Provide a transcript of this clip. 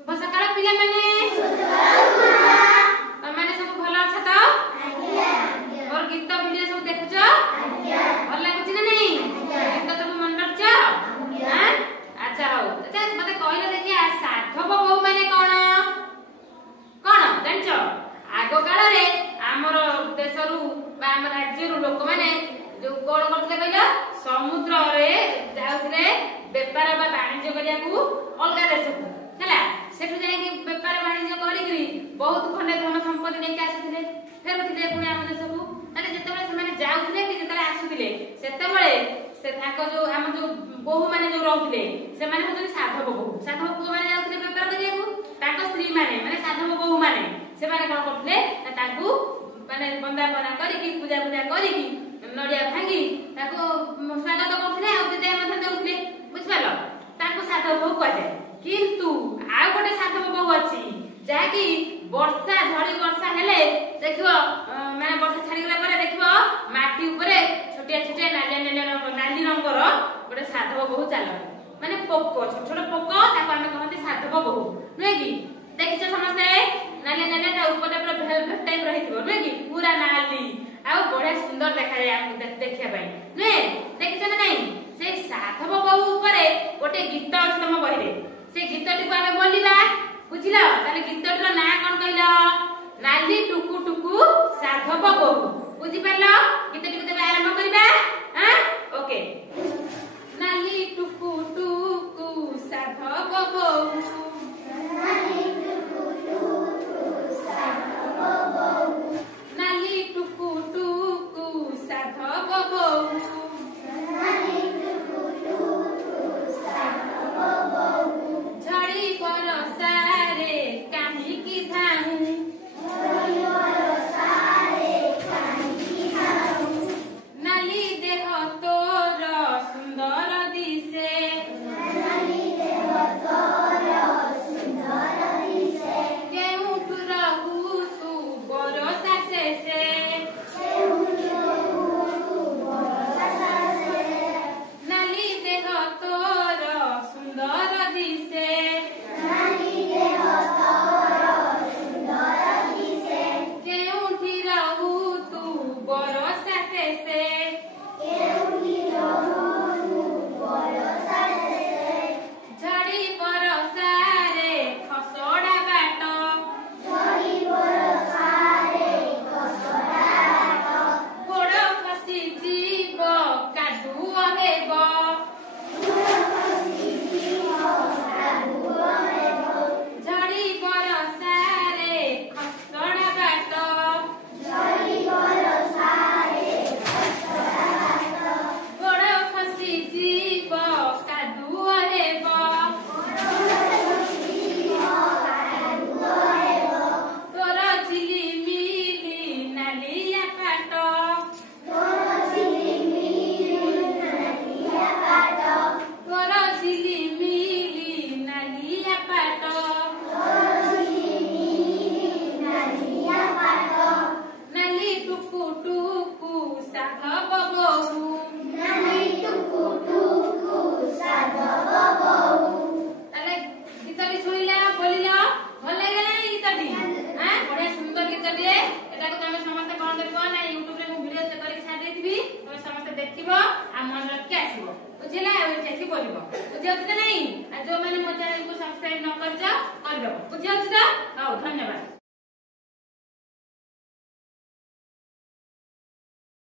शुभ सकाळ पिला माने तमाने सब भल अछ त मोर गीत वीडियो सब देखछ भल लागछ ना नहीं गीत सब मन रखछ हां अच्छा हो अच्छा मते कहले देखिया साधव बहु माने कोन कोन जानछ आगो काल रे हमर देशरु बा हमर राज्यरु लोक माने जो कोन करथले कहला समुद्र रे जाउथले व्यापार बा वाणिज्य करिया को अलगा देश को हला सेठु जाय कि व्यापार वाणिज्य करी करी बहुत खंडे धन संपत्ति नै के आसुथिले फेरुथिले पुणे हम देश को माने जेतेबेले से माने जाउथले कि जेतेबेले आसुथिले सेतेबेले से थाको जो हम जो बहु माने जो रहउथिले से माने होजन साधव बहु माने जाउथिले व्यापार करिया को ताको स्त्री माने साधव बहु माने से माने कोन करथले ताकू माने बंदापना करी कि पूजा करी कि नडिया भांगी ताको स्वागत करथले आ विदाय मध्ये देउथले बुझबालो ताको साधव बहु कहै किंतु आ गोटे साधव बहु अछि जाकी वर्षा झड़ी वर्षा हेले देखिबो माने वर्षा छाडी गेला परे देखिबो माटी ऊपर छोटिया नाली रंगर गोटे साधव बहु चाल माने पोको छोट पोको ताको हम कहते साधव बहु नै कि देखिछ समस्ते नाली ता ऊपर पूरा भेलभेट टाइप रहिथिबो नै कि पूरा नाली आ बडे सुंदर देखा जाय हम देखिया पई नै देखिछ ना नै से साधव बहु ऊपर गोटे गीत अछि तम बहिरे से गीतटी को हमें बोलिबा बुझिलो ताले गीतटर ना कोन कहलो नाली टुकु टुकु साधव बहु बुझि परलो गीतटी को देबे आरंभ करिबा हां ओके नाली टुकु टुकु साधव बहु नाली टुकु टुकु साधव बहु नाली टुकु टुकु साधव बहु नाली टुकु टुकु साधव बहु झड़ी बरसा रे काहे की धाऊ झड़ी बरसा रे काहे की धाऊ नाली देह तोर सुंदर दिसे नाली देह तोर सुंदर दिसे केउठु रहू तू बरसा से केउठु रहू तू बरसा से नाली देह तोर सुंदर दिसे देखिबो आ मन रखके आसीबो बुझिला एठी बोलिबो बुझियो त नहीं आ जो माने मो चैनल को सब्सक्राइब न करजा करबो बुझियो त हौ धन्यवाद।